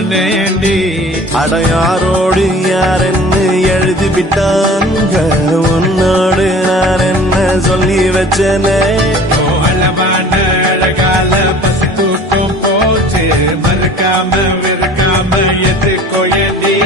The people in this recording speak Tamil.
மானேண்டி அடையாரோடு யார் என்ன எழுதி விட்டாங்க உன்னோடு நான் என்ன சொல்லி வச்சனே அழகான அழகால பசி தூக்கம் போச்சு மறுக்காம வெறுக்காம எதுக்கோ ஏண்டி